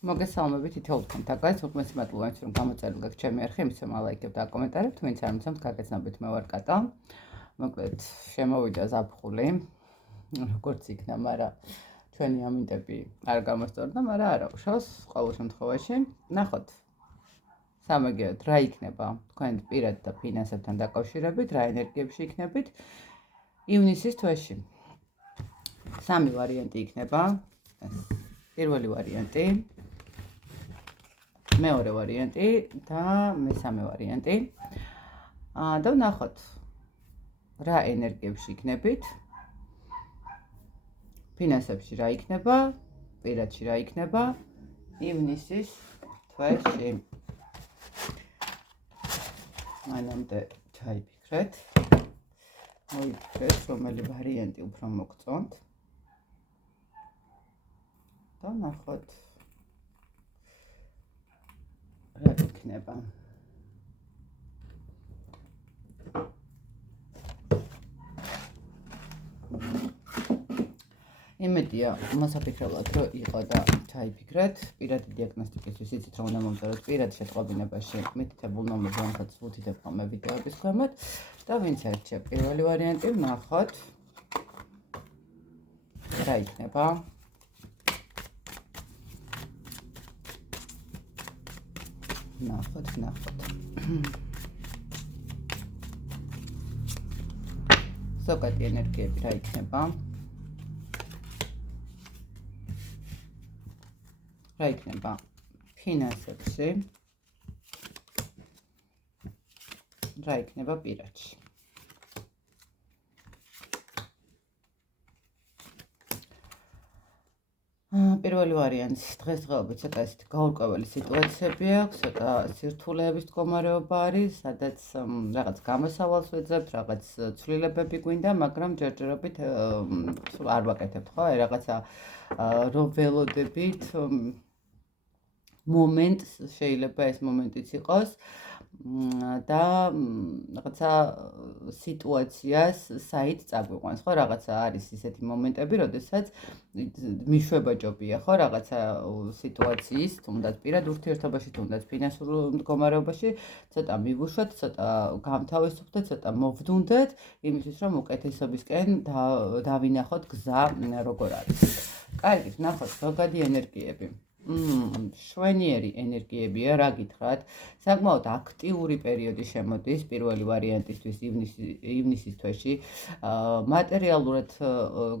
მოგესალმებით თითოეულ თქვენთაგან, უღმესი მადლობა იმისთვის, რომ გამოწერილ გაქვთ ჩემი არხი, იმის რომ ალაიქებთ და აკომენტარებთ, ვინც არ მიცემთ გაგეცნობით მე ვარ კატა. მოკლედ, შემოვიდა ზაფხული. როგორც იქნა, მაგრამ ჩვენი ამინდები არ გამოსწორდა, მაგრამ არა უშავს ყოველ შემთხვევაში. ნახოთ. სამაგიეროდ რა იქნება თქვენ პირად და ფინანსებთან დაკავშირებით, რა ენერგიებში იქნებით ივნისის თვეში. სამი ვარიანტი იქნება. პირველი ვარიანტი მეორე ვარიანტი და მესამე ვარიანტი. და ვნახოთ რა ენერგიებში იქნებით. ფინანსებში რა იქნება, პირადში რა იქნება ივნისის თვეში. მანამდე ჩაიფიქრეთ. მოიფიქრეთ, რომელი ვარიანტი უფრო მოგწონთ. და ვნახოთ რა იქნება. იმედია მოსაფიქრებლად რო იყო და ჩაიფიქრეთ. პირადი დიაგნოსტიკისთვის იცით რომ უნდა მომწეროთ პირად შეტყობინებაში მითითებულ ნომერზე, რომელსაც ვუთითებ ხოლმე ვიდეოების ქვემოთ და ვინც ერჩია პირველი ვარიანტი, ვნახოთ რა იქნება. ნახოთ. ზოგადი ენერგიები რა იქნება. რა იქნება ფინანსებში. რა იქნება პირადში. პირველი ვარიანტი დღესდღეობით ცოტა ისეთი გაურკვეველი სიტუაციები აქვს, ცოტა სირთულეების მდგომარეობა არის, სადაც რაღაც გამოსავალს ვეძებთ, რაღაც ცვლილებები გვინდა, მაგრამ ჯერჯერობით არ ვაკეთებთ, ხო? აი რაღაცა რომ ველოდებით მომენტს, შეიძლება ეს მომენტიც იყოს და რაღაცა სიტუაციას საით წაგვიყვანს, ხო? რაღაცა არის ისეთი მომენტები, როდესაც მიშვება ჯობია, ხო? რაღაცა სიტუაციის, თუნდაც პირად ურთიერთობაში, თუნდაც ფინანსურ მდგომარეობაში, ცოტა მივუშვათ, ცოტა გამთავისუფლდეთ, ცოტა მოვდუნდეთ, იმისთვის რომ უკეთესობისკენ დავინახოთ გზა როგორ არის. კარგი, ნახოთ ზოგადი ენერგიები. შვენიერი ენერგიებია, რა გითხრათ, საკმაოდ აქტიური პერიოდი შემოდის პირველი ვარიანტისთვის ივნისის თვეში. მატერიალურად,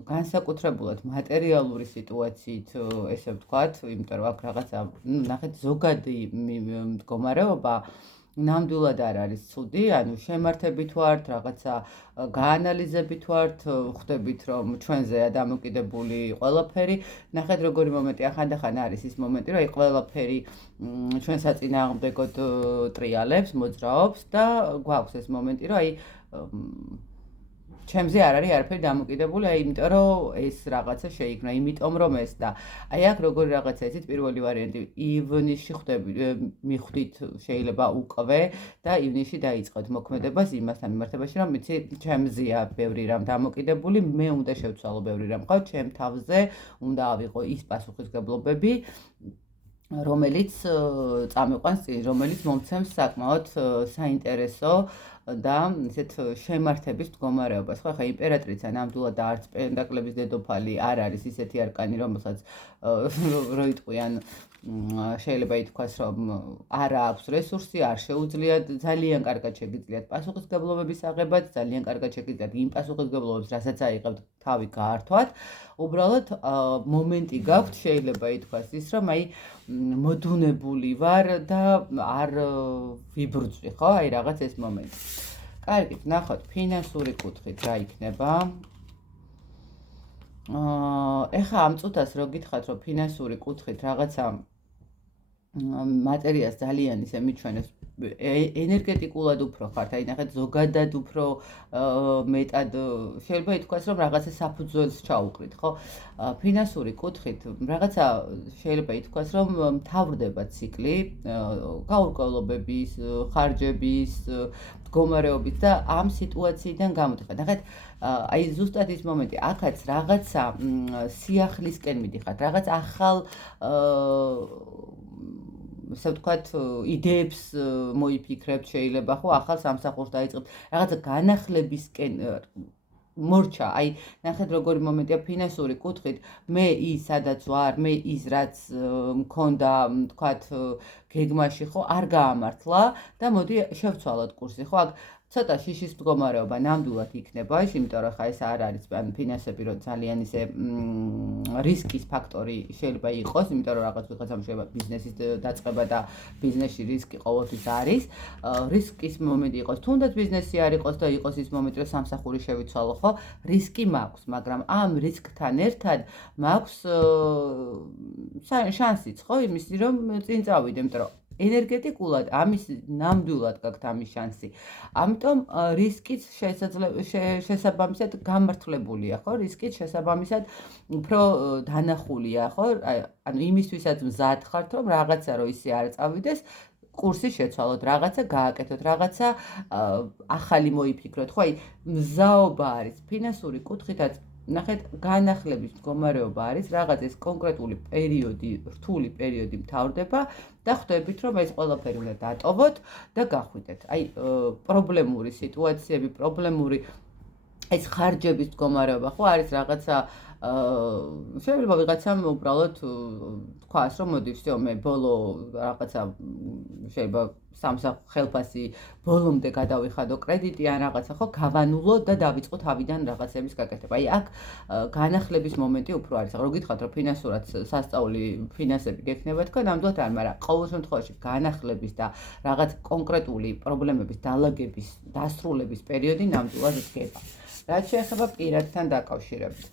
განსაკუთრებულად მატერიალური სიტუაციით, ესე ვთქვათ, იმიტომ რომ აქ რაღაცა, ნახეთ, ზოგადი მდგომარეობა ნამდვილად არ არის ცუდი, ანუ შემართებით ვართ, რაღაცა გაანალიზებით ვართ, ხვდებით რომ ჩვენზეა დამოკიდებული ყველაფერი. ნახეთ როგორი მომენტი, ახანდახან არის ის მომენტი, რომ აი ყველაფერი ჩვენ საწინააღმდეგოდ ტრიალებს, მოძრაობს და გვაქვს ეს მომენტი, რომ აი ჩემზე არ არის არაფერი დამოკიდებული, აი იმიტომ რომ ეს რაღაცა შეიქმნა, იმიტომ რომ ეს და აი აქ როგორი რაღაცა იცით, პირველი ვარიანტი ივნისში მიხვდით შეიძლება უკვე და ივნისში დაიწყოთ მოქმედებას იმასთან მიმართებაში, რომ იცი ჩემზეა ბევრი რამ დამოკიდებული, მე უნდა შევცვალო ბევრი რამ, ხო, ჩემ თავზე უნდა ავიღო ის პასუხისმგებლობები, რომელიც წამიყვანს წინ, რომელიც მომცემს საკმაოდ საინტერესო და ისეთ შემართების მდგომარეობას, ხო, ხა იმპერატრიცა ნამდვილად არც პენტაკლების დედოფალი არ არის ისეთი არკანი, რომელსაც რო იტყვიან შეიძლება ითქვას, რომ არ აქვს რესურსი, არ შეუძლიათ, ძალიან კარგად შეგიძლიათ პასუხისმგებლობების აღებაც, ძალიან კარგად შეგიძლიათ იმ პასუხისმგებლობებს, რასაც აიღებთ, თავი გაართვათ. უბრალოდ მომენტი გაქვთ, შეიძლება ითქვას ის, რომ აი მოდუნებული ვარ და არ ვიბრუწვი, ხო? აი რაღაც ეს მომენტი. კარგით, ნახოთ, ფინანსური კუთხით რა იქნება. ეხა ამ წუთას რო გითხრათ, რომ ფინანსური კუთხით რაღაცა მატერიას ძალიან ისე მიჩვენებს, ენერგეტიკულად უფრო ხართ, აი ნახეთ, ზოგადად უფრო მეტად შეიძლება ითქვას, რომ რაღაცა საფუძველს ჩაუყრით, ხო? ფინანსური კუთხით რაღაცა შეიძლება ითქვას, რომ მთავრდება ციკლი, გაურკვევლობების, ხარჯების, მდგომარეობის და ამ სიტუაციიდან გამოდიხართ. ნახეთ, აი ზუსტად ის მომენტი, აქაც რაღაცა სიახლისკენ მიდიხართ, რაღაც ახალ ესე ვთქვათ, იდეებს მოიფიქრებთ, შეიძლება ხო ახალ სამსახურს დაიწყებთ, რაღაცა განახლებისკენ მორჩა, აი, ნახეთ როგორი მომენტია ფინანსური კუთხით, მე ის სადაც ვარ, მე ის რაც მქონდა, ვთქვათ, გეგმაში ხო, არ გაამართლა და მოდი შევცვალოთ კურსი, ხო, აქ ცოტა შიშის მდგომარეობა ნამდვილად იქნება, იმიტომ რომ ხა ეს არ არის ფინანსები, რომ ძალიან ისე რისკის ფაქტორი შეიძლება იყოს, იმიტომ რომ რაღაც ვიღაცამ შეიძლება ბიზნესის დაწყება და ბიზნესში რისკი ყოველთვის არის. რისკის მომენტი იყოს, თუნდაც ბიზნესი არ იყოს და იყოს ის მომენტი, რომ სამსახური შევიცვალო, ხო? რისკი მაქვს, მაგრამ ამ რისკთან ერთად მაქვს შანსიც, ხო, იმისი, რომ წინ წავიდე, იმიტომ რომ ენერგეტიკულად ამის ნამდვილად გაქვთ ამის შანსი. ამიტომ რისკიც შესაბამისად გამართლებულია, ხო? რისკიც შესაბამისად უფრო დანახულია, ხო? ანუ იმისთვისაც მზად ხართ, რომ რაღაცა რო ისე არ წავიდეს, კურსი შეცვალოთ, რაღაცა გააკეთოთ, რაღაცა ახალი მოიფიქროთ, ხო? აი, მზაობა არის ფინანსური კუთხითაც ნახეთ, განახლების მდგომარეობა არის, რაღაც ეს კონკრეტული პერიოდი, რთული პერიოდი მთავრდება და ხვდებით, რომ ეს ყველაფერი უნდა დატოვოთ და გახვიდეთ. აი, პრობლემური სიტუაციები, პრობლემური ეს ხარჯების მდგომარეობა, ხო, არის რაღაცა შეიძლება ვიღაცამ უბრალოდ თქვას, რომ მოდი, всё, მე ბოლო რაღაცა შეიძლება ხელფასი ბოლომდე გადავიხადო კრედიტი ან რაღაცა, ხო, გავანულო და დავიწყო თავიდან რაღაცების გაკეთება. აი, აქ განახლების მომენტი უფრო არის. რო გითხრათ, რომ ფინანსურად სასწაული ფინანსები გექნება თქვენ, ნამდვილად არ, მაგრამ ყოველ შემთხვევაში განახლების და რაღაც კონკრეტული პრობლემების დალაგების, დასრულების პერიოდი ნამდვილად იქნება. რაც შეეხება პირადთან დაკავშირებით.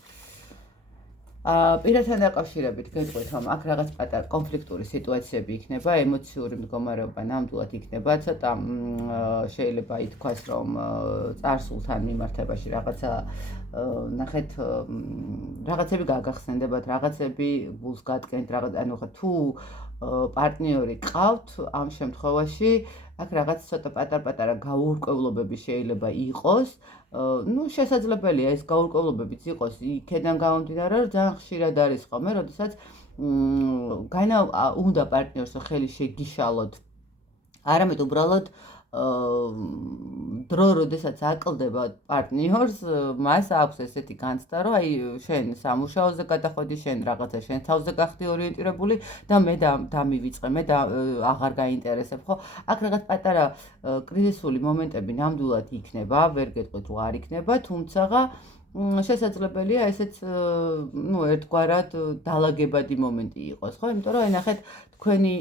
პირადთან დაკავშირებით გეტყვით, რომ აქ რაღაც პატარა კონფლიქტური სიტუაციები იქნება, ემოციური მდგომარეობა ნამდვილად იქნება, ცოტა შეიძლება ითქვას, რომ წარსულთან მიმართებაში რაღაცა ნახეთ, რაღაცები გაგახსენდებათ, რაღაცები გულს გადგენთ, ანუ ხა თუ პარტნიორი ყავთ, ამ შემთხვევაში აქ რაღაც ცოტა პატარ-პატარა გაურკვევლობები შეიძლება იყოს. ну, შესაძლებელია ეს გაურკვევლობებიც იყოს იქედან გამომდინარე, რომ ძალიან ხშირად არის ხოლმე, როდესაც უნდა პარტნიორს ხელი შეგიშალოთ. არამედ უბრალოდ დრო, როდესაც აკლდება პარტნიორს, მას აქვს ესეთი განცდა, რომ აი შენ სამუშაოზე გადახვედი, შენ რაღაცა შენ თავზე გახდი ორიენტირებული და მე დამივიწყე, მე აღარ გაინტერესებ, ხო? აქ რაღაც პატარა კრიზისული მომენტები ნამდვილად იქნება, ვერ გეტყვით რომ არ იქნება, თუმცა შესაძლებელია ესეც ну ერთგვარად დალაგებადი მომენტი იყოს, ხო? იმიტომ რომ ნახეთ თქვენი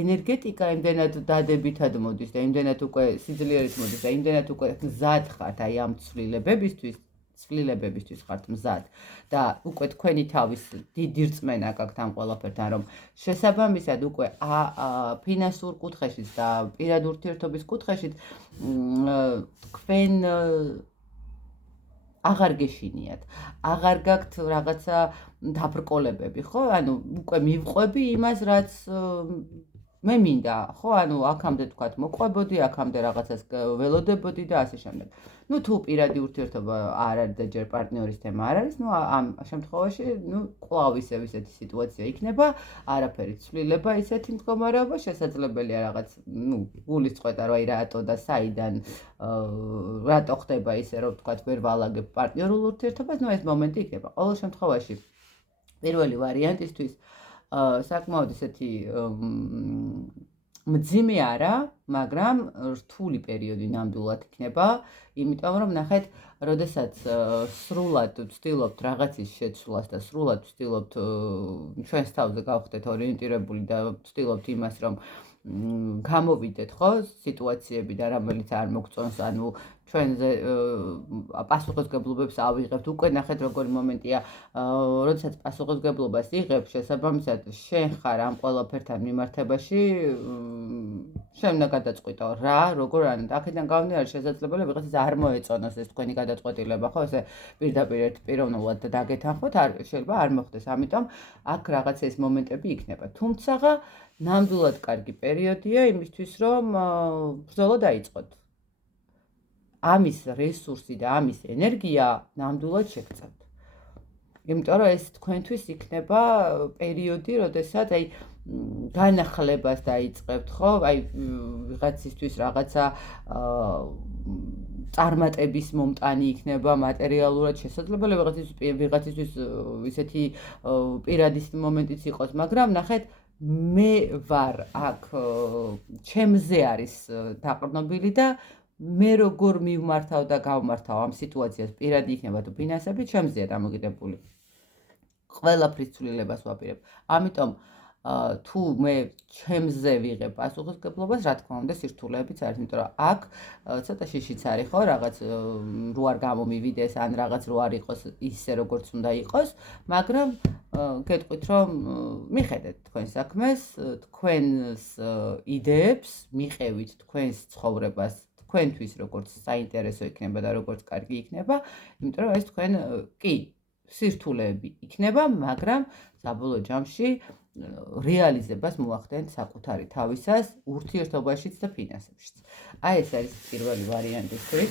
ენერგეტიკა იმდენად დადებითად მოდის და იმდენად უკვე სიძლიერით მოდის და იმდენად უკვე მზად ხართ აი ამ ცვლილებებისთვის ხართ მზად და უკვე თქვენი თავის დიდი რწმენა გაქვთ ამ ყველაფერთან, რომ შესაბამისად უკვე ფინანსურ კუთხეშიც და პირად ურთიერთობის კუთხეშიც თქვენ აღარ გეშინიათ, აღარ გაქვთ რაღაცა დაბრკოლებები, ხო? ანუ უკვე მივყვები იმას, რაც მე მინდა, ხო? ანუ აქამდე თქვათ მოყვებოდი, აქამდე რაღაცას ველოდებოდი და ასე შემდეგ. ну თუ პირადი ურთიერთობა არ არის და ჯერ პარტნიორის თემა არ არის, ну ამ შემთხვევაში, ну კვლავ ისეთი სიტუაცია იქნება, არაფერი ცვლილება, ისეთი მდგომარეობა შესაძლებელია რაღაც, ну გულის წყვეტა რა რატო და საიდან რატო ხდება ისე, რომ თქვათ ვერ ვალაგებ პარტნიორულ ურთიერთობას, ну ეს მომენტი იქნება. ყოველ შემთხვევაში პირველი ვარიანტისთვის საკმაოდ ისეთი მძიმე არა, მაგრამ რთული პერიოდი ნამდვილად იქნება, იმიტომ რომ ნახეთ, როდესაც სრულად ვცდილობთ რაღაცის შეცვლას და სრულად ვცდილობთ ჩვენს თავზე გავხდეთ ორიენტირებული და ვცდილობთ იმას, რომ გამოვიდეთ, ხო, სიტუაციებიდან, რომელიც არ მოგწონს, ანუ ჩვენზე პასუხისმგებლობებს ავიღებთ. უკვე ნახეთ როგორი მომენტია, როდესაც პასუხისმგებლობას იღებ, შესაბამისად შენ ხარ ამ ყველაფერთან მიმართებაში, შენ უნდა გადაწყვიტო რა, როგორ ან აქედან გამომდინარე შესაძლებელია ვიღაცას არ მოეწონოს ეს თქვენი გადაწყვეტილება, ხო, ესე პირდაპირ პიროვნულად დაგეთანხმოთ, შეიძლება არ მოხდეს. ამიტომ აქ რაღაც ეს მომენტები იქნება. თუმცა ნამდვილად კარგი პერიოდია იმისთვის, რომ ბრძოლა დაიწყოთ. ამის რესურსი და ამის ენერგია ნამდვილად შეგწევთ. იმიტომ რომ ეს თქვენთვის იქნება პერიოდი, როდესაც აი განახლებას დაიწყებთ, ხო? აი ვიღაცისთვის რაღაცა წარმატების მომტანი იქნება მატერიალურად შესაძლებელი, ვიღაცისთვის ისეთი პირადი მომენტიც იყოს, მაგრამ ნახეთ, მე ვარ აქ ჩემზე არის დაყრდნობილი და მე როგორ მივმართავ და გავმართავ ამ სიტუაციას, პირადი იქნება თუ ფინანსები, ჩემზეა დამოკიდებული. ყველაფრის ცვლილებას ვაპირებ. ამიტომ თუ მე ჩემზე ვიღებ პასუხისმგებლობას, რა თქმა უნდა, სირთულეებიც არის, იმიტომ რომ აქ ცოტა შიშიც არის, ხო, რაღაც რო არ გამომივიდეს, ან რაღაც რო არ იყოს ისე, როგორც უნდა იყოს, მაგრამ გეტყვით, რომ მიხედეთ თქვენ საქმეს, თქვენს იდეებს, მიყევით თქვენს ცხოვრებას, თქვენთვის როგორც საინტერესო იქნება და როგორც კარგი იქნება, იმიტომ რომ ეს თქვენ კი სირთულეები იქნება, მაგრამ საბოლოო ჯამში რეალიზებას მოახდენთ საკუთარი თავისას, ურთიერთობაშიც და ფინანსებშიც. აი ეს არის პირველი ვარიანტისთვის.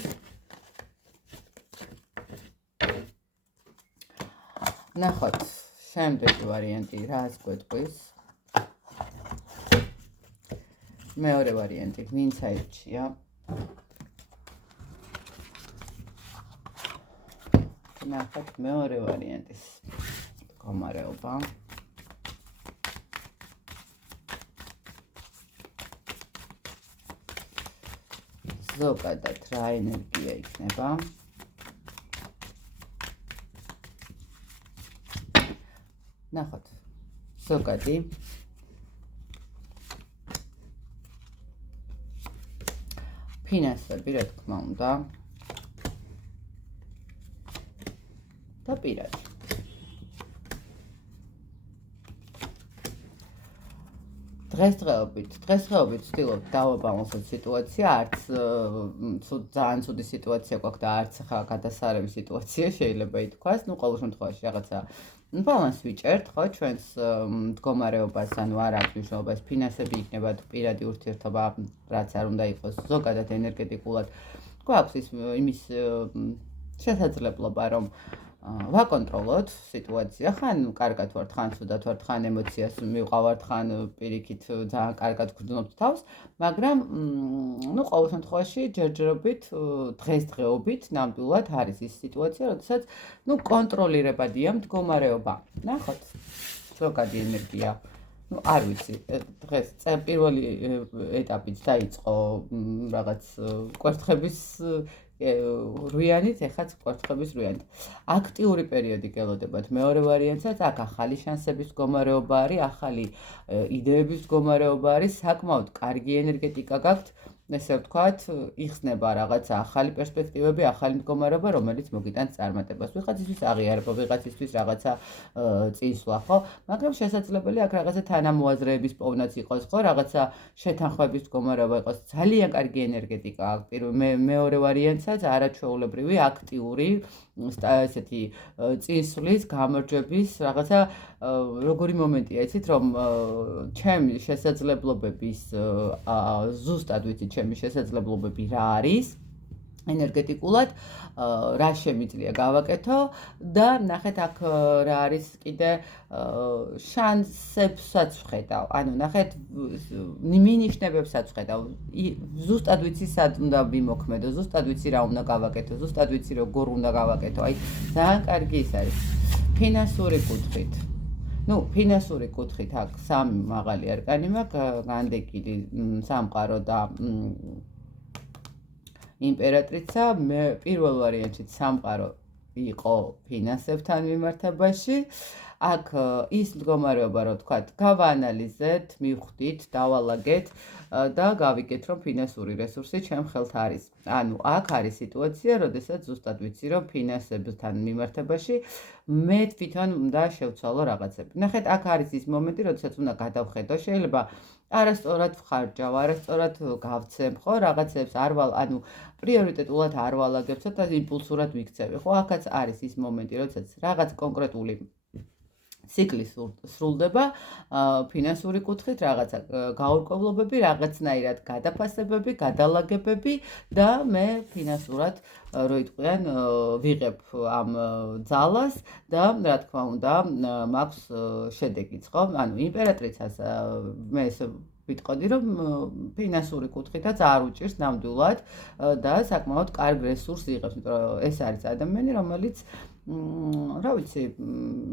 ნახოთ, შემდეგი ვარიანტი რას გვეტყვის? მეორე ვარიანტი ვინც აირჩია? ნახოთ მეორე ვარიანტის მდგომარეობა. ზოგადად რა ენერგია იქნება? ნახოთ, ზოგადი ფინანსები, რა თქმა უნდა, და პირადი. დღესდღეობით ვცდილობ დავაბალანსოთ სიტუაცია, არც ძალიან ცუდი სიტუაცია გვაქვს და არც გადასარევი სიტუაცია შეიძლება ითქვას, ყოველ შემთხვევაში რაღაცა ბალანს ვიჭერთ, ხო, ჩვენს მდგომარეობას, ანუ არ აქვს მნიშვნელობა ეს ფინანსები იქნება თუ პირადი ურთიერთობა, რაც არ უნდა იყოს, ზოგადად ენერგეტიკულად გვაქვს იმის შესაძლებლობა, რომ ვაკონტროლოთ სიტუაცია, ხან კარგად ვართ, ხან ცუდად ვართ, ხან ემოციას მივყავართ, ხან პირიქით ძალიან კარგად გვგრძნობთ თავს, მაგრამ ყოველ შემთხვევაში ჯერჯერობით დღესდღეობით ნამდვილად არის ის სიტუაცია, როდესაც კონტროლირებადია მდგომარეობა. ნახოთ, ზოგადი ენერგია. არ ვიცი, დღეს პირველი ეტაპით დაიწყო რაღაც კვერთხების რვიანით, ეხაც კვერთხების რვიანით. აქტიური პერიოდი გელოდებათ. მეორე ვარიანტსაც აქ ახალი შანსების მდგომარეობა არის, ახალი იდეების მდგომარეობა არის, საკმაოდ კარგი ენერგეტიკა გაქვთ, ესე ვთქვათ, იხსნება რაღაცა ახალი პერსპექტივები, ახალი მდგომარეობა, რომელიც მოგიტანს წარმატებას. ვიღაცისთვის აღიარება, ვიღაცისთვის რაღაცა წინსვლა, ხო? მაგრამ შესაძლებელია აქ რაღაცა თანამოაზრეების პოვნაც იყოს, ხო? რაღაცა შეთანხმების მდგომარეობა იყოს. ძალიან კარგი ენერგეტიკა აქვს. მეორე ვარიანტსაც არაჩვეულებრივი, აქტიური, ესეთი წინსვლის, გამარჯვების, რაღაცა როგორი მომენტია, იცით, რომ ჩემი შესაძლებლობების ზუსტად ვიცით ჩემი შესაძლებლობები რა არის ენერგეტიკულად, რა შემიძლია გავაკეთო და ნახეთ აქ რა არის კიდე შანსებსაც ვხედავ. ანუ ნახეთ მინიშნებებსაც ვხედავ. ზუსტად ვიცი სად უნდა ვიმოქმედო, ზუსტად ვიცი რა უნდა გავაკეთო, ზუსტად ვიცი როგორ უნდა გავაკეთო. აი ძალიან კარგი ის არის. ფინანსური კუთხით. ფინანსური კუთხით აქ სამი მაღალი არკანი მაქვს, განდეგილი, სამყარო და იმპერატრიცა. მე პირველ ვარიანტში სამყარო იყო ფინანსებთან მიმართებაში. აქ ის მდგომარეობა, რომ თქვათ, გავაანალიზეთ, მივხვდით, დავალაგეთ და გავიგეთ, რომ ფინანსური რესურსი ჩემ ხელთ არის. ანუ აქ არის სიტუაცია, როდესაც ზუსტად ვიცი, რომ ფინანსებთან მიმართებაში მე თვითონ უნდა შევცვალო რაღაცები. ნახეთ, აქ არის ის მომენტი, როდესაც უნდა გადავხედო, შეიძლება არასწორად ვხარჯავ, არასწორად გავცემ, ხო, რაღაცებს ანუ პრიორიტეტულად არ ვალაგებ, ცოტა იმპულსურად ვიქცევი, ხო, აქაც არის ის მომენტი, როდესაც რაღაც კონკრეტული ციკლი სრულდება ფინანსური კუთხით, რაღაცა გაურკვევლობები, რაღაცნაირად გადაფასებები, გადალაგებები და მე ფინანსურად რო იტყვიან ვიღებ ამ ძალას და რა თქმა უნდა მაქვს შედეგიც, ხო? ანუ იმპერატრიცას მე ეს ვიტყოდი, რომ ფინანსური კუთხითაც არ უჭირს ნამდვილად და საკმაოდ კარგ რესურსს იღებს, იმიტომ რომ ეს არის ადამიანი, რომელიც რა ვიცი,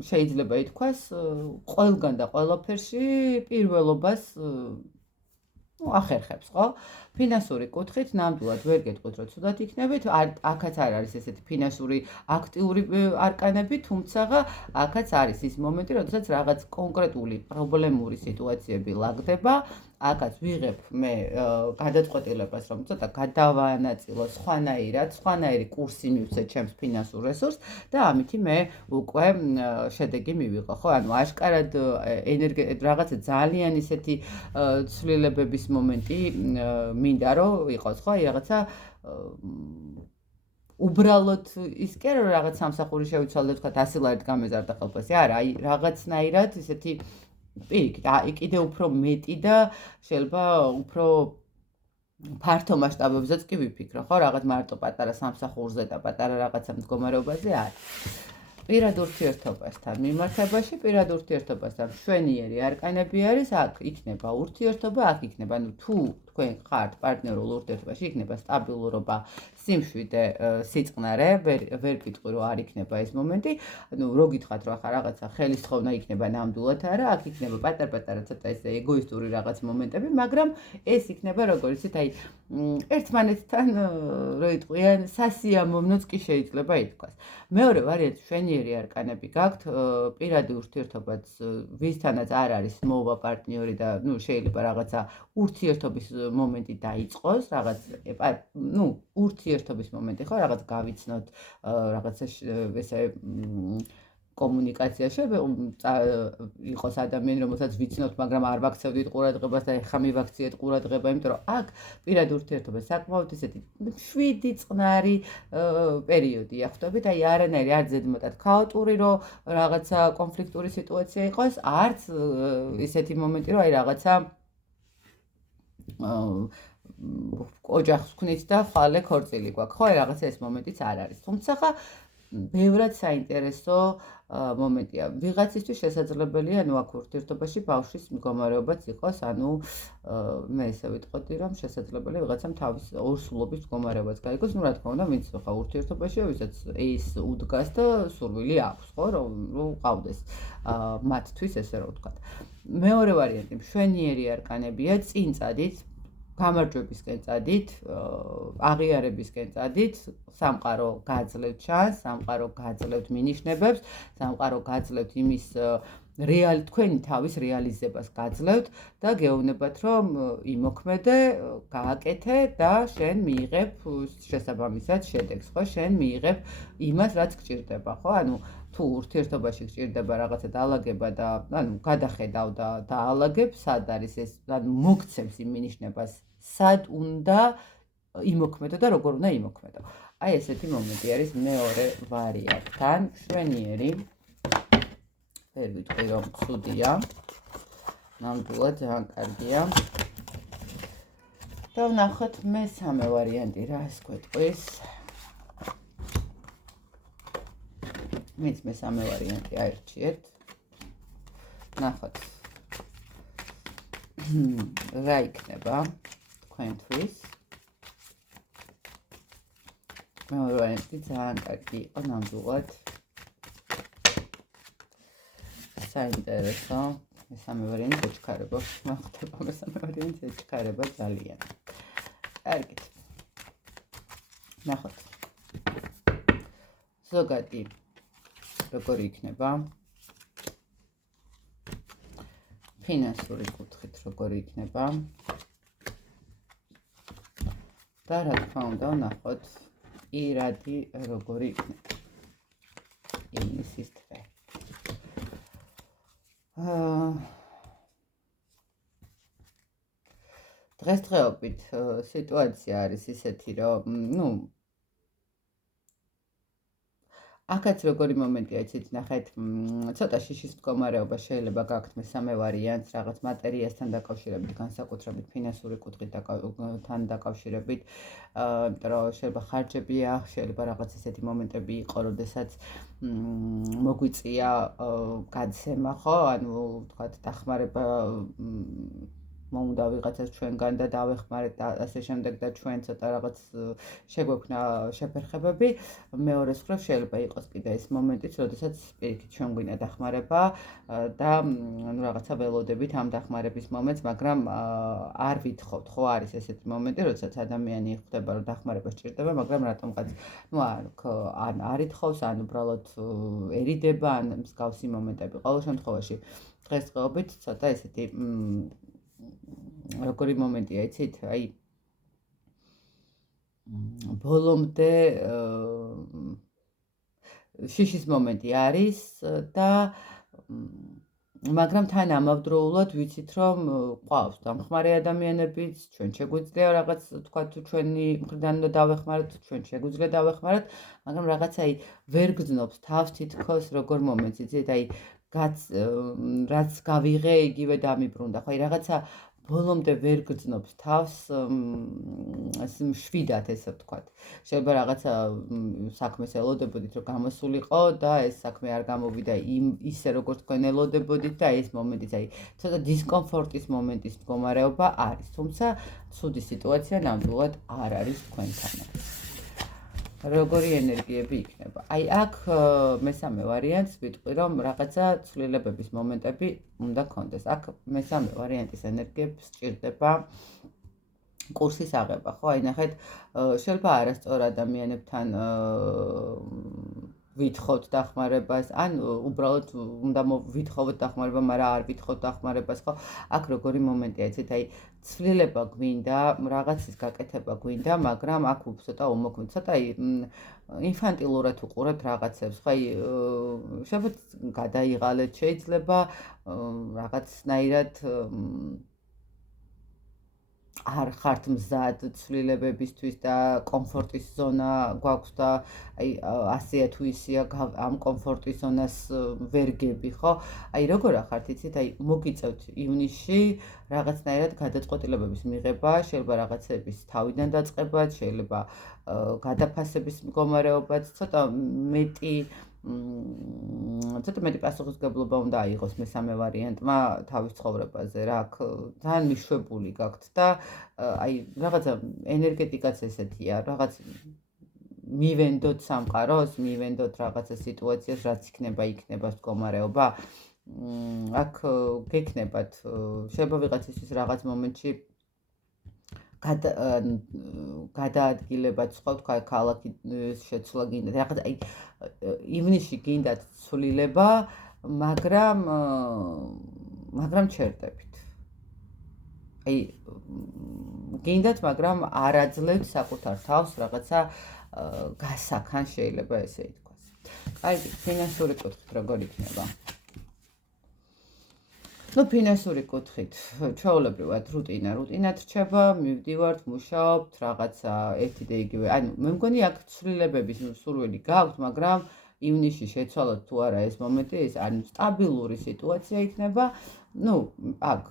შეიძლება ითქვას, ყველგან და ყველაფერში პირველობას ახერხებს, ხო? ფინანსური კუთხით ნამდვილად ვერ გეტყვით, რომ ცუდად იქნებით, აქაც არ არის ესეთი ფინანსური აქტიური არკანები, თუმცა აქაც არის ის მომენტი, როდესაც რაღაც კონკრეტული პრობლემური სიტუაციები ლაგდება, აქაც ვიღებ მე გადაწყვეტილებას, რომ ცოტა გადავანაწილო სხვანაირი კურსი მივცე ჩემს ფინანსურ რესურსს და ამითი მე უკვე შედეგი მივიღო, ხო? ანუ აშკარად რაღაცა ძალიან ისეთი ცვლილებების მომენტი მინდა რომ იყოს, ხო? აი რაღაცა უბრალოდ ის კი არა, რაღაც სამსახური შევიცვალე, თქვა 100 ლარით გამეზარდა ხელფასი. არა, აი რაღაცნაირად ისეთი პირიქით, კიდე უფრო მეტი და შეიძლება უფრო ფართო მასშტაბებზეც კი ვიფიქრო, ხო? რაღაც მარტო პატარა სამსახურზე და პატარა რაღაცა მდგომარეობაზე არის. პირად ურთიერთობასთან მიმართებაში, პირად ურთიერთობასთან მშვენიერი არკანები არის, აქ იქნება ურთიერთობა, აქ იქნება, ну, თუ თქვენ ხართ პარტნიორულ ურთიერთობაში, იქნება სტაბილურობა, სიმშვიდე, სიწყნარე, ვერ გიტყვი რომ არ იქნება ეს მომენტი, ну, რო გითხრათ რომ ახლა რაღაცა ხელისთხოვნა იქნება ნამდვილად არა, აქ იქნება პატარ-პატარა ცოტა ესე ეგოისტური რაღაც მომენტები, მაგრამ ეს იქნება როგორც იცით, აი ერთმანეთთან რო იტყვიან, სასიამოვნოც კი შეიძლება ითქვას. მეორე ვარიანტი მშვენიერი არკანები გაქვთ, პირადი ურთიერთობაც ვისთანაც არ არის მოვა პარტნიორი და ну შეიძლება რაღაცა ურთიერთობის მომენტი დაიწყოს, რაღაც ურთიერთობის მომენტი ხო, რაღაც გავიცნოთ, რაღაცა ესე კომუნიკაციაში იყოს ადამიანი, რომელსაც ვიცნოთ, მაგრამ არ ვაქცევდით ყურადღებას და ეხლა მივაქციეთ ყურადღება, იმიტომ რომ აქ პირადი ურთიერთობა საკმაოდ ისეთი შვიდი წყნარი პერიოდია, ხვდებით, აი არანაირი არ ზედმეტად ქაოტური, რომ რაღაცა კონფლიქტური სიტუაცია იყოს, არც ისეთი მომენტი, რომ აი რაღაცა ოჯახს ვქნით და ხვალე ქორწილი გვაქვს, ხო, რაღაცა ეს მომენტიც არ არის. თუმცა ბევრად საინტერესო მომენტია. ვიღაცისთვის შესაძლებელია, ну, აქ ურთიერთობაში ბავშვის მდგომარეობაც იყოს, ანუ მე ესე ვიტყოდი, რომ შესაძლებელია ვიღაცამ თავის ორსულობის მდგომარეობაც გაიგოს, ну, რა თქმა უნდა, ვინც ხა ურთიერთობაშია, ვისაც ეს უდგას და სურვილი აქვს, ხო, რომ ყავდეს მათთვის ესე რომ ვთქვათ. მეორე ვარიანტი, მშვენიერი არკანებია, წინ წადით, გამარჯვებისკენ წადით, აღიარებისკენ წადით, სამყარო გაძლევთ ჩანს, სამყარო გაძლევთ მინიშნებებს, სამყარო გაძლევთ იმის თქვენი თავის რეალიზებას გაძლევთ და გეუბნებათ, რომ იმოქმედე, გააკეთე და შენ მიიღებ შესაბამისად შედეგს, ხო? შენ მიიღებ იმას, რაც გჭირდება, ხო? ანუ თუ ურთიერთობაში გჭირდება რაღაცა დაალაგება და ანუ გადახედავ და დაალაგებ, სად არის ეს, ანუ მოგცემს იმ მინიშნებას, სად უნდა იმოქმედო და როგორ უნდა იმოქმედო. აი ესეთი მომენტი არის მეორე ვარიანტთან, მშვენიერი. ვერ ვიტყვი რომ ცუდია. ნამდვილად ძალიან კარგია. და ვნახოთ მესამე ვარიანტი, რას გვეტყვის. მეც მესამე ვარიანტი აირჩიეთ. ნახოთ. რა იქნება თქვენთვის? მეორე ვარიანტი ძალიან კარგი იყო ნამდვილად. საინტერესო. მესამე ვარიანტი ეჩქარება. მოხდება მესამე ვარიანტი ეჩქარება ძალიან. კარგით. ნახოთ. ზოგადი როგორი იქნება? ფინანსური კუთხით როგორი იქნება? და რა თქმა უნდა, ნახოთ პირადი როგორი იქნება. ივნისის თვე. დღესდღეობით სიტუაცია არის ისეთი, რომ, ну, აქაც როგორი მომენტია, იცით, ნახეთ, ცოტა შიშის მდგომარეობა შეიძლება გაქვთ მესამე ვარიანტს, რაღაც მატერიასთან დაკავშირებით, განსაკუთრებით ფინანსური კუთხით თან დაკავშირებით, იმიტომ რომ შეიძლება ხარჯები აქვს, შეიძლება რაღაც ისეთი მომენტები იყო, როდესაც მოგვიწია გაცემა, ხო? ანუ ვთქვათ, დახმარება მოუნდა ვიღაცას ჩვენგან და დავეხმარეთ და ასე შემდეგ და ჩვენ ცოტა რაღაც შეგვექნა შეფერხებები. მეორე მხრივ შეიძლება იყოს კიდე ეს მომენტიც, როდესაც პირიქით ჩვენ გვინდა დახმარება და ну რაღაცა ველოდებით ამ დახმარების მომენტს, მაგრამ არ ვითხოვთ, ხო, არის ესეთი მომენტი, როდესაც ადამიანი ხვდება, რომ დახმარება სჭირდება, მაგრამ რატომღაც ну ან არ ითხოვს, ან უბრალოდ ერიდება, ან მსგავსი მომენტები. ყოველ შემთხვევაში დღესდღეობით ცოტა ესეთი როგორი მომენტია, იცით, აი ბოლომდე შიშის მომენტი არის და მაგრამ თან ამავდროულად ვიცით, რომ ყავს დამხმარე ადამიანებიც, ჩვენ შეგვიძლია რაღაც თქვა თუ ჩვენი მხრიდან უნდა დავეხმაროთ, ჩვენ შეგვიძლია დავეხმაროთ, მაგრამ რაღაც აი ვერ გძნობს თავს თითქოს როგორ მომენტს, იცით, აი რაც გავიღე, იგივე დამიბრუნდა, ხო, აი რაღაცა ბოლომდე ვერ გძნობს თავს მშვიდად, ესე ვთქვათ. შეიძლება რაღაცა საქმეს ელოდებოდით, რომ გამოსულიყო და ეს საქმე არ გამოვიდა ისე, როგორც თქვენ ელოდებოდით და ეს მომენტიც, აი, ცოტა დისკომფორტის მომენტის მდგომარეობა არის, თუმცა ცუდი სიტუაცია ნამდვილად არ არის თქვენთანაც. როგორი ენერგიები იქნება. აი, აქ მესამე ვარიანტს ვიტყვი, რომ რაღაცა ცვლილებების მომენტები უნდა გქონდეს. აქ მესამე ვარიანტის ენერგიებს სჭირდება კურსის აღება, ხო? აი, ნახეთ, შეიძლება არასწორ ადამიანებთან ვითხოვთ დახმარებას, ან უბრალოდ უნდა ვითხოვოთ დახმარება, მაგრამ არ ვითხოვთ დახმარებას, ხო? აქ როგორი მომენტია, იცით, აი, ცვლილება გვინდა, რაღაცის გაკეთება გვინდა, მაგრამ აქ ცოტა უმოქმედ, ცოტა ინფანტილურად უყურებთ რაღაცებს, ხო? აი, შეიძლება გადაიღალეთ, შეიძლება რაღაცნაირად არ ხართ მზად ცვლილებებისთვის და კომფორტის ზონა გვაქვს და აი ასეა თუ ისეა ამ კომფორტის ზონას ვერ გები, ხო? აი როგორ ახართ, იცით, აი მოგიწევთ ივნისში რაღაცნაირად გადაწყვეტილებების მიღება, შეიძლება რაღაცების თავიდან დაწყებაც, შეიძლება გადაფასების მდგომარეობაც, ცოტა მეტი პასუხისმგებლობა უნდა აიღოს მესამე ვარიანტმა თავის ცხოვრებაზე, რა, ძალიან მიშვებული გაქვთ და აი რაღაცა ენერგეტიკაც ესეთია, რაღაც მივენდოთ სამყაროს, მივენდოთ რაღაცა სიტუაციას, რაც იქნება მდგომარეობა. აქ გექნებათ, შეიძლება ვიღაცისთვის რაღაც მომენტში გადაადგილებაც ხო, თქვა ქალაქის შეცვლა გინდა, რაღაც აი ივნისში გინდათ ცვლილება, მაგრამ ჩერდებით. აი გინდათ, მაგრამ არ აძლევთ საკუთარ თავს რაღაცა გასაქან შეიძლება ესე ითქვას. აი, ფინანსური კუთხით როგორ იქნება? ну ფინანსური კუთხით ჩვეულებრივად რუტინად რჩება, მივდივართ, მუშაობთ, რაღაცა ერთი და იგივე. ანუ მე მგონი აქ ცვლილებების სურვილი გაქვთ, მაგრამ ივნისში შეცვალოთ თუ არა ეს მომენტი, ეს არის სტაბილური სიტუაცია იქნება. ну აქ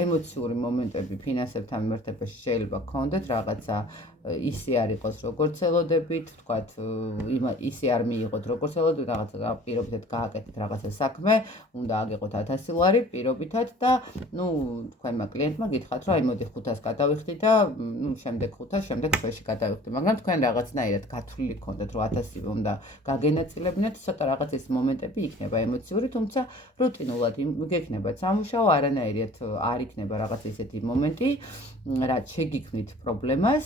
ემოციური მომენტები ფინანსებთან მიმართებაში შეიძლება გქონდეთ, რაღაცა ისე არ იყოს როგორც ელოდებით, ვთქვათ, ისე არ მიიღოთ როგორც ელოდებით, რაღაცა პირობითად გააკეთეთ რაღაცა საქმე, უნდა აგიღოთ 1000 ლარი პირობითად და ну თქვენმა კლიენტმა გითხრათ, რომ აი მოდი 500 გადავიხდი და ну შემდეგ 500, შემდეგ ქვეში გადავიხდი, მაგრამ თქვენ რაღაცნაირად გათვლილი გქონდეთ, რომ 1000-ივე უნდა გაგენაწილებინათ, ცოტა რაღაც ეს მომენტები იქნება ემოციური, თუმცა რუტინულად გექნებათ სამუშაო, არანაირად არ იქნება რაღაც ესეთი მომენტი, რაც შეგიქმნით პრობლემას,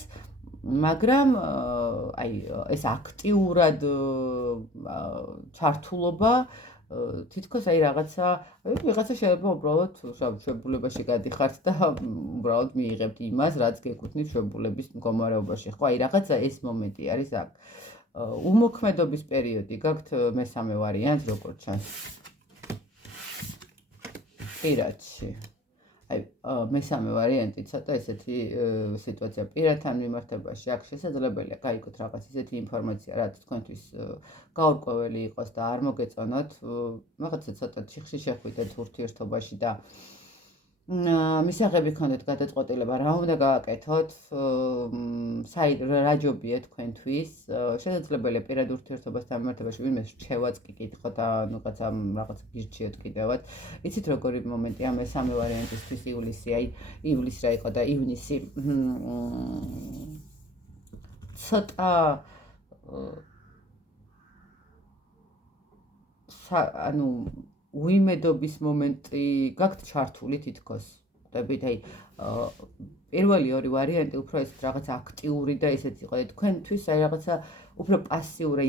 მაგრამ აი ეს აქტიურად ჩართულობა თითქოს აი ვიღაცა შეიძლება უბრალოდ შეებულებაში გადიხართ და უბრალოდ მიიღებთ იმას, რაც გეკუთვნით შეებულების მდგომარეობაში, ხო? აი რაღაცა ეს მომენტი არის აქ. უმოქმედობის პერიოდი გაქვთ მესამე ვარიანტს, როგორც ჩანს. პირადში. აი მესამე ვარიანტი ცოტა ესეთი სიტუაცია პირათან მიმართებაში აქ შესაძლებელია გაიგოთ რაღაც ისეთი ინფორმაცია რაც თქვენთვის გაურკვეველი იყოს და არ მოგეწონოთ რაღაცა ცოტა ჩიხში შეხვიდეთ ურთიერთობაში და მისაღები გქონდეთ გადაწყვეტილება რა უნდა გააკეთოთ რა ჯობია თქვენთვის შესაძლებელია პირად ურთიერთობასთან მიმართებაში ვინმე რჩევაც კი კითხოთ ან რაღაც გირჩიოთ კიდევაც იცით როგორი მომენტია მესამე ვარიანტისთვის ივლისი აი ივლის რა იყო და ივნისი ცოტა ანუ უიმედობის მომენტი გაქვთ ჩართული თითქოს. ხვდებით, აი პირველი ორი ვარიანტი უფრო ესეთ რაღაც აქტიური და ესეც იყო. თქვენთვის აი რაღაცა უფრო პასიური,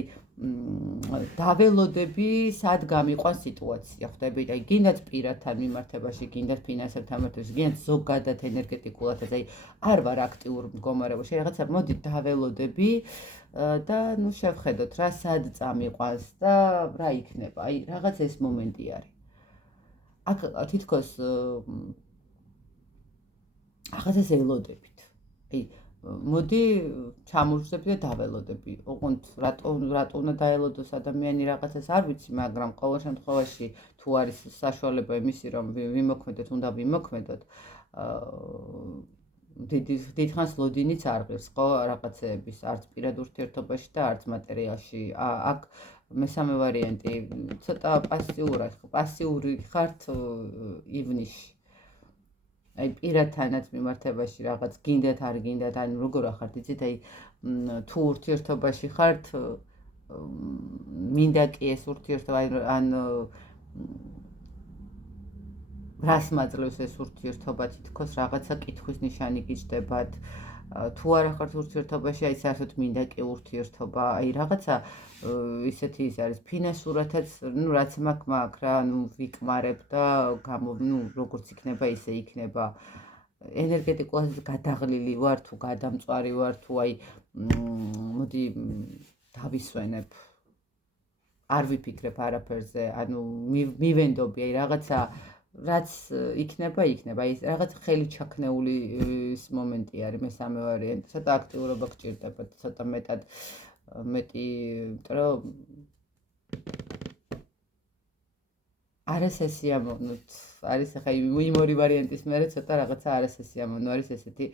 დაველოდები, სად გამიყვან სიტუაცია. ხვდებით, აი გინდათ პირათან მიმართებაში, გინდათ ფინანსებთან მიმართებაში, გინდათ ზოგადად ენერგეტიკულად, აი არ ვარ აქტიურ მდგომარეობაში, რაღაცა მოდით დაველოდები და ნუ შევხედოთ რა სად წამიყვანს და რა იქნება. აი რაღაც ეს მომენტი არის. აქ თითქოს რაღაცას ელოდებით. აი მოდი ჩამოვშრდები და დაველოდები. ოღონდ რატო უნდა დაელოდოს ადამიანი რაღაცას არ ვიცი, მაგრამ ყოველ შემთხვევაში თუ არის საშუალება იმისი რომ ვიმოქმედოთ, უნდა ვიმოქმედოთ. დიდხანს ლოდინიც არ ღირს ხო რაღაცეების არც პირად ურთიერთობაში და არც მატერიალში აქ მესამე ვარიანტი ცოტა პასიური ხართ ივნისში აი პირადთანაც მიმართებაში რაღაც გინდათ არ გინდათ ან როგორ ახართ იცით აი თუ ურთიერთობაში ხართ მინდა კი ეს ურთიერთობა ან რას მაძლევს ეს ურთიერთობა თითქოს რაღაცა კითხვის ნიშანი გიჩნდებათ თუ არ ახართ ურთიერთობაში აი საერთოდ მინდა კი ურთიერთობა აი რაღაცა ისეთი ის არის ფინანსურათაც ნუ რაც მაქვს რა ნუ ვიკმარებ და ნუ როგორც იქნება ისე იქნება ენერგეტიკულად გადაღლილი ვარ თუ გადამწვარი ვარ თუ აი მოდი დავისვენებ არ ვიფიქრებ არაფერზე ანუ მივენდობი აი რაღაცა რაც იქნება, აი რაღაც ხელი ჩაქნეული ის მომენტი არის მესამე ვარიანტი. ცოტა აქტიურობა გჭირდებათ, ცოტა მეტი, რომ არასესიამოვნოთ. არის ახლა იმ ორი ვარიანტის მერე ცოტა რაღაცა არასესიამოვნო არის ესეთი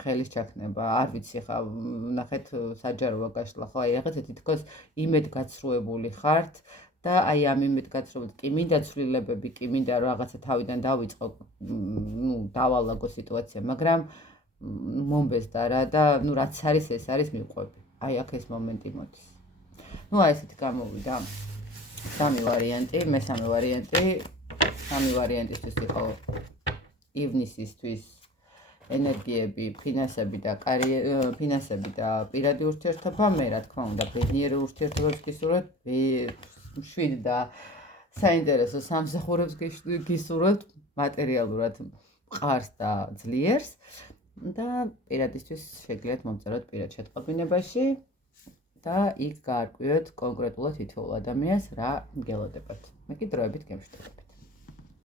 ხელის ჩაქნება. არ ვიცი ხა ნახეთ საჯაროა გაშლა ხო აი რაღაცა თითქოს იმედგაცრუებული ხართ. და აი ამ იმედგაცრუებულით კი მინდა ცვლილებები, კი მინდა რაღაცა თავიდან დავიწყო, ნუ დავალაგო სიტუაცია, მაგრამ მომბეზდა რა და ნუ რაც არის ეს არის მივყვები. აი აქ ეს მომენტი მოდის. ნუ აი ესეთი გამოვიდა. სამი ვარიანტი, მესამე ვარიანტი, სამი ვარიანტისთვის იყო ივნისისთვის ენერგიები, ფინანსები და პირადი ურთიერთობა, მე რა თქმა უნდა, ბედნიერი ურთიერთობებს გისურვებთ, შვიდ და საინტერესო სამსახურებს გისურვებთ მატერიალურად მყარს და ძლიერს და პირადისთვის შეგიძლიათ მომწეროთ პირად შეტყობინებაში და იქ გაარკვიოთ კონკრეტულად თითოეულ ადამიანს რა მგელოდებათ. მე კი დროებით გემშვიდობებით.